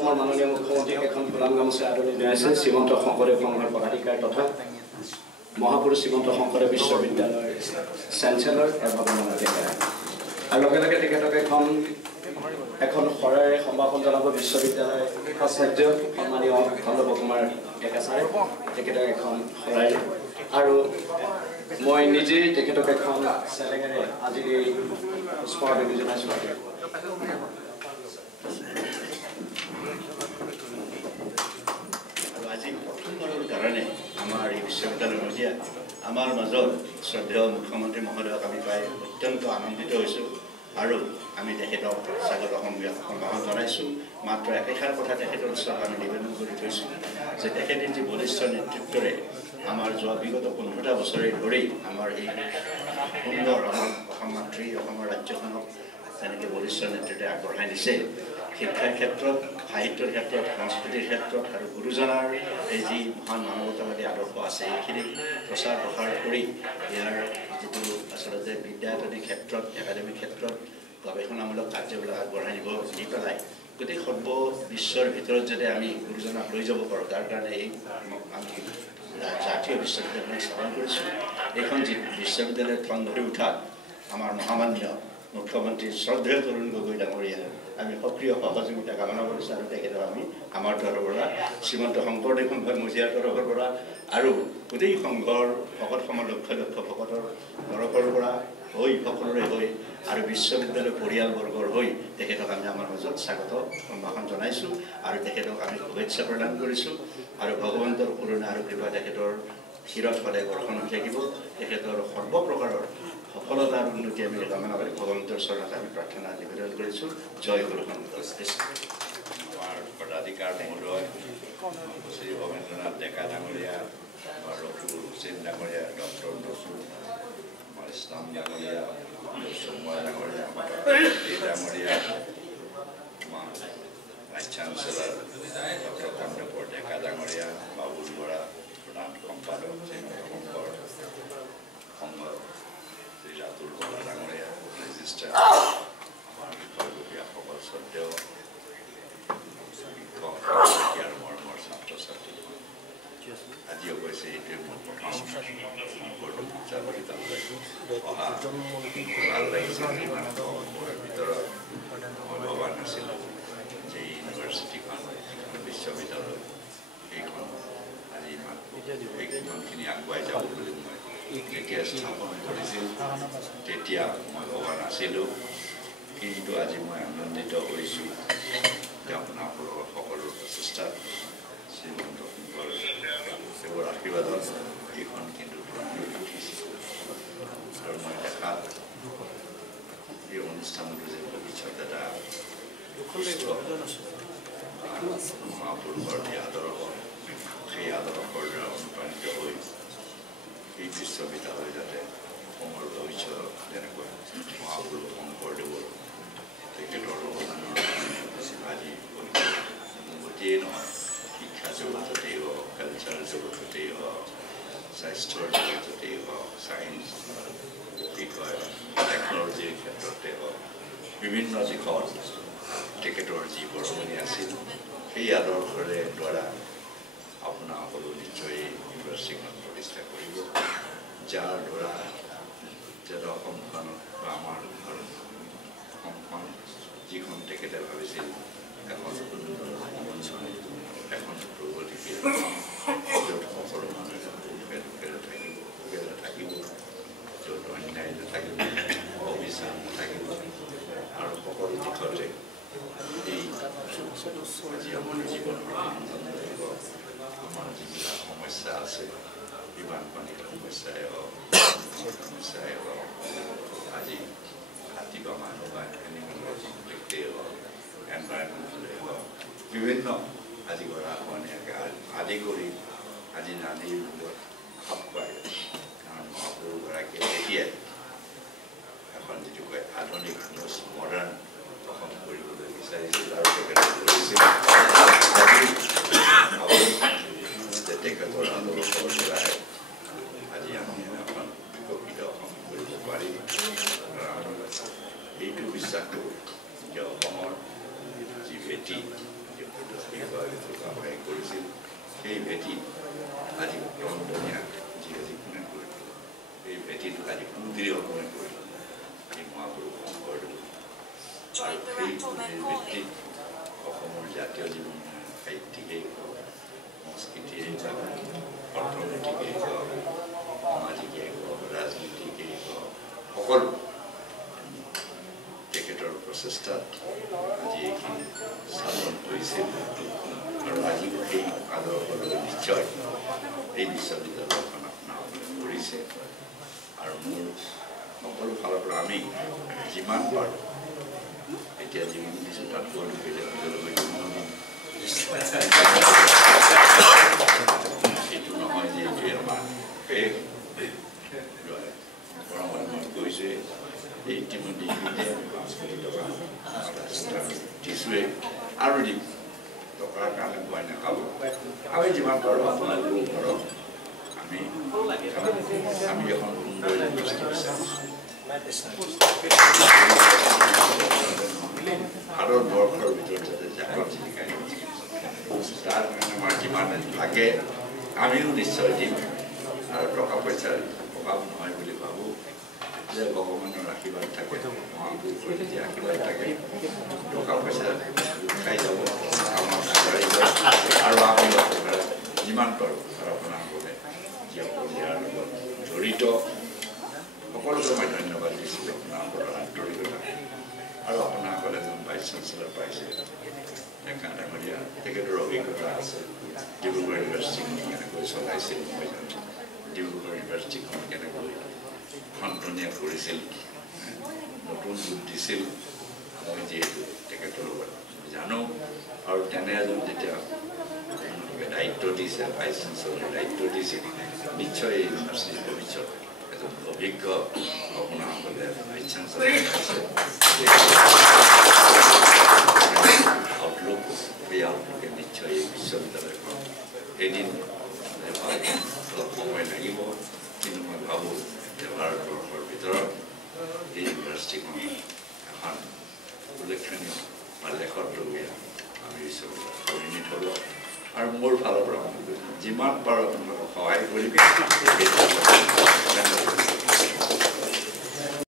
অসমৰ মাননীয় মুখ্যমন্ত্ৰীক এখন ফুলাম গামোচা আদৰণি জনাইছে শ্ৰীমন্ত শংকৰদেৱ সংঘৰ পদাধিকাৰ তথা মহাপুৰুষ শ্ৰীমন্ত শংকৰদেৱ বিশ্ববিদ্যালয়ৰ চেঞ্চেলৰ ভগৱানৰ ডেকা আৰু লগে লগে তেখেতক এখন শৰাইৰে সম্ভাষণ জনাব বিশ্ববিদ্যালয়ৰ আচাৰ্য সন্মানীয় খণ্ডৱ কুমাৰ ডেকা ছাৰে তেখেতক এখন শৰাইৰে আৰু মই নিজেই তেখেতক এখন চেলেঙেৰে আজি এই পুষ্পাঞ্জলি জনাইছোঁ। আজি প্ৰথমবাৰৰ কাৰণে আমাৰ এই বিশ্ববিদ্যালয়ৰ মজিয়াত আমাৰ মাজত শ্ৰদ্ধেয় মুখ্যমন্ত্ৰী মহোদয়ক আমি পাই অত্যন্ত আনন্দিত হৈছোঁ আৰু আমি তেখেতক স্বাগত সম্ভাষণ জনাইছোঁ। মাত্ৰ একেষাৰ কথা তেখেতৰ ওচৰত আমি নিবেদন কৰি থৈছোঁ যে তেখেতে যি বলিষ্ঠ নেতৃত্বৰে আমাৰ যোৱা বিগত 15টা বছৰে ধৰি আমাৰ এই সুন্দৰ আমাৰ অসম মাতৃ অসমৰ ৰাজ্যখনক তেনেকৈ বলিষ্ঠ নেতৃত্বে আগবঢ়াই নিছে। শিক্ষাৰ ক্ষেত্ৰত, সাহিত্যৰ ক্ষেত্ৰত, সংস্কৃতিৰ ক্ষেত্ৰত আৰু গুৰুজনাৰ এই যি মহান মানৱতাবাদী আদৰ্শ আছে এইখিনি প্ৰচাৰ প্ৰসাৰ কৰি ইয়াৰ যিটো আচলতে বিদ্যায়তনিক ক্ষেত্ৰত, একাডেমিক ক্ষেত্ৰত গৱেষণামূলক কাৰ্যবিলাক আগবঢ়াই নি পেলাই গোটেই সৰ্ব বিশ্বৰ ভিতৰত যাতে আমি গুৰুজনাক লৈ যাব পাৰোঁ তাৰ কাৰণে এই আমি জাতীয় বিশ্ববিদ্যালয় স্থাপন কৰিছোঁ। এইখন যি বিশ্ববিদ্যালয়ত ঠন ধৰি উঠাত আমাৰ মহামান্য মুখ্যমন্ত্ৰী শ্ৰদ্ধেয় তৰুণ গগৈ ডাঙৰীয়া আমি সক্ৰিয় সহযোগিতা কামনা কৰিছোঁ আৰু তেখেতক আমি আমাৰ তৰফৰ পৰা শ্ৰীমন্ত শংকৰদেৱ সংঘৰ মজিয়াৰ তৰফৰ পৰা আৰু গোটেই সংঘৰ ভকত সম লক্ষ লক্ষ ভকতৰ তৰফৰ পৰা হৈ সকলোৰে হৈ আৰু বিশ্ববিদ্যালয় পৰিয়ালবৰ্গৰ হৈ তেখেতক আমি আমাৰ মাজত স্বাগত সম্ভাষণ জনাইছোঁ আৰু তেখেতক আমি শুভেচ্ছা প্ৰদান কৰিছোঁ আৰু ভগৱন্তৰ কৰুণা আৰু কৃপা তেখেতৰ শিৰত সদায় বৰ্ষণ হৈ থাকিব। তেখেতৰ সৰ্বপ্ৰকাৰৰ সফলতা আৰু উন্নতি আমি কামনা কৰি ভগৱন্তৰ চৰণত আমি প্ৰাৰ্থনা নিবেদন কৰিছোঁ। জয় গুৰু শংকৰ। আমাৰ পদাধিকাৰ মহোদয় শ্ৰী ভৱেন্দ্ৰনাথ ডেকা ডাঙৰীয়া, আমাৰ ৰফিকুল হুছেইন ডাঙৰীয়া, ডক্টৰ নজৰুল, আমাৰ ইছলাম ডাঙৰীয়া, সোমবাৰ ডাঙৰীয়া, ডাঙৰীয়া, আমাৰ ভাইচ চেঞ্চেলৰ ডক্টৰ কৰ্ণপৰ ডেকা ডাঙৰীয়া, বাবুল বৰা, প্ৰধান সম্পাদক শ্ৰীমন্ত শংকৰ সংঘৰ শ্ৰী ৰাতুল বৰা ডাঙৰীয়া, ৰেজিষ্ট্ৰাৰ, আমাৰ বিষয়ববীয়াসকল শ্ৰদ্ধেয় শিক্ষক আৰু মৰমৰ ছাত্ৰ ছাত্ৰী, আজি অৱশ্যে এইটোৱে মোৰ প্ৰথম উদযাপিত অহা ভাল লাগিছে। মোৰ ভিতৰত মই ভবা নাছিলোঁ যে ইউনিভাৰ্চিটিখন বিশ্ববিদ্যালয় এইখন আজি ইমানখিনি আগুৱাই যাব বুলি মই যেতিয়া স্থাপন কৰিছিল তেতিয়া মই ভবা নাছিলোঁ, কিন্তু আজি মই আনন্দিত হৈছোঁ যে আপোনালোকৰ সকলোৰ প্ৰচেষ্টাত শ্ৰীমন্ত শংকৰ দেৱৰ আশীৰ্বাদত এইখন কিন্তু উঠিছে আৰু মই দেখাত এই অনুষ্ঠানটো যে ভৱিষ্যত এটা মহাপুৰুষৰ যি আদৰ্শ সেই আদৰ্শৰ দ্বাৰা অনুপ্ৰাণিত হৈ এই বিশ্ববিদ্যালয় যাতে অসমৰ ভৱিষ্যত তেনেকৈ মহাপুৰুষ শংকৰদেৱৰ তেখেতৰ অৱদানৰ আজি উন্নতিয়েই নহয়, শিক্ষা জগততেই হওক, কালচাৰ জগততেই হওক, স্বাস্থ্যৰ জগততেই হওক, ছায়েন্স বিষয়, টেকন'লজিৰ ক্ষেত্ৰতে হওক, বিভিন্ন দিশত তেখেতৰ যি বৰঙণি আছিল সেই আদৰ্শৰে দ্বাৰা আপোনাসকলো নিশ্চয় ইউনিভাৰ্চিটিখন প্ৰতিষ্ঠা কৰিব, যাৰ দ্বাৰা যেন অসমখনত বা আমাৰ অসমখন যিখন তেখেতে ভাবিছিল এখন সুন্দৰ অঞ্চল, এখন প্ৰগতিশীল য'ত সকলো মানুহে থাকিব, য'ত অন্যায় নাথাকিব, অবিচাৰ নাথাকিব আৰু সকলো দিশতে এই আজি আমাৰ জীৱনৰ আমাৰ যিবিলাক সমস্যা আছে, বানপানীৰ সমস্যাই হওক, সমস্যাই হওক, আজি হাতী বা মানুহ বা এনিমেলৰ কনফ্লিক্টেই হওক, এনভাইৰনমেণ্টেই হওক, বিভিন্ন আজি গৰাখহনীয়াকে আদি কৰি আজি নানীৰ ৰোগত খাপ খুৱাই, কাৰণ মহাপুৰুষগৰাকীয়ে তেতিয়াই এখন যিটো কয় আধুনিক মডাৰ্ণ অসম কৰিবলৈ বিচাৰিছিল আৰু তেখেতে কৰিছিল। তেখেতৰ আদৰ্শৰ দ্বাৰাই আজি আমি এখন বিকশিত অসম কৰিব পাৰিম। এইটো বিশ্বাস কৰোঁ যে অসমৰ যি ভেটি সেই ভেটি আজি ৰন্ধনীয়া যি আজি কোনে কৰিল এই ভেটিটো আজি পুঁজিৰে কোনে কৰিল আজি মহাপুৰুষ শংকৰদেৱ আৰু সেই পুঁজিৰ ভিত্তিত অসমৰ জাতীয় জীৱন সাহিত্যিকেই হওক সংস্কৃতিয়েই হওক অৰ্থনৈতিকেই হওক সামাজিকেই হওক ৰাজনীতিকেই হওক সকলো তেখেতৰ প্ৰচেষ্টাত আজি এইখিনি স্থাপন কৰিছিল আৰু আজিও সেই আদৰ্শলৈ নিশ্চয় এই বিশ্ববিদ্যালয়খন আপোনালোকে কৰিছে আৰু মোৰ সকলো ফালৰ পৰা আমি যিমান পাৰোঁ এতিয়া যিমান দিছোঁ তাত গ'লো সেইটো নহয় যে এইটোৱে আমাৰ শেষ মই কৈছোৱে এই ইতিমধ্যে দিছোৱে আৰু দিম টকাৰ কাৰণে মই নাখালোঁ আমি যিমান পাৰোঁ আপোনালোকেও ধৰক আমি এখন সুন্দৰ ইউনিভাৰ্চিটি ভাৰতবৰ্ষৰ ভিতৰত যাতে জাকত জিলিকাই তাৰ কাৰণে আমাৰ যিমান লাগে আমিও নিশ্চয় দিম আৰু টকা পইচাৰ অভাৱ নহয় বুলি ভাবোঁ যে ভগৱানৰ আশীৰ্বাদ থাকে মহাপুৰুষৰ যদি আশীৰ্বাদ থাকে টকা পইচা খাই যাব কামত আগবাঢ়ি যায় আৰু আমি যিমান পাৰোঁ আৰু আপোনালোকে ইয়াৰ লগত জড়িত সকলোকে মই ধন্যবাদ দিছিলোঁ আপোনালোকৰ আন্তৰিকতা আৰু আপোনালোকৰ এজন ভাইচ চেঞ্চেলৰ পাইছে ডেকা ডাঙৰীয়া তেখেতৰ অভিজ্ঞতা আছে ডিব্ৰুগড় ইউনিভাৰ্চিটিখন কেনেকৈ চলাইছিল মই জানো ডিব্ৰুগড় ইউনিভাৰ্চিটিখন কেনেকৈ সন্তানীয়া কৰিছিল নতুন ৰূপ দিছিল মই যিহেতু তেখেতৰ লগত জানো আৰু তেনে এজন যেতিয়া দায়িত্ব দিছে ভাইচ চেঞ্চেলৰ দায়িত্ব দিছিল নিশ্চয় এই ইউনিভাৰ্চিটিৰ ভৱিষ্যত এজন অভিজ্ঞ আপোনাসকলে ভাইচ চেঞ্চেলৰ আউটলুক এই আউটলুকে নিশ্চয় এই বিশ্ববিদ্যালয়খন এদিন অলপ সময় লাগিব কিন্তু মই ভাবোঁ যে ভাৰতবৰ্ষৰ ভিতৰত এই ইউনিভাৰ্চিটিখন এখন উল্লেখনীয় বা লেখতলগীয়া আমি বিশ্ববিদ্যালয় পৰিণত হ'ব আৰু মোৰ ফালৰ পৰা যিমান পাৰোঁ আপোনালোকক সহায় কৰিম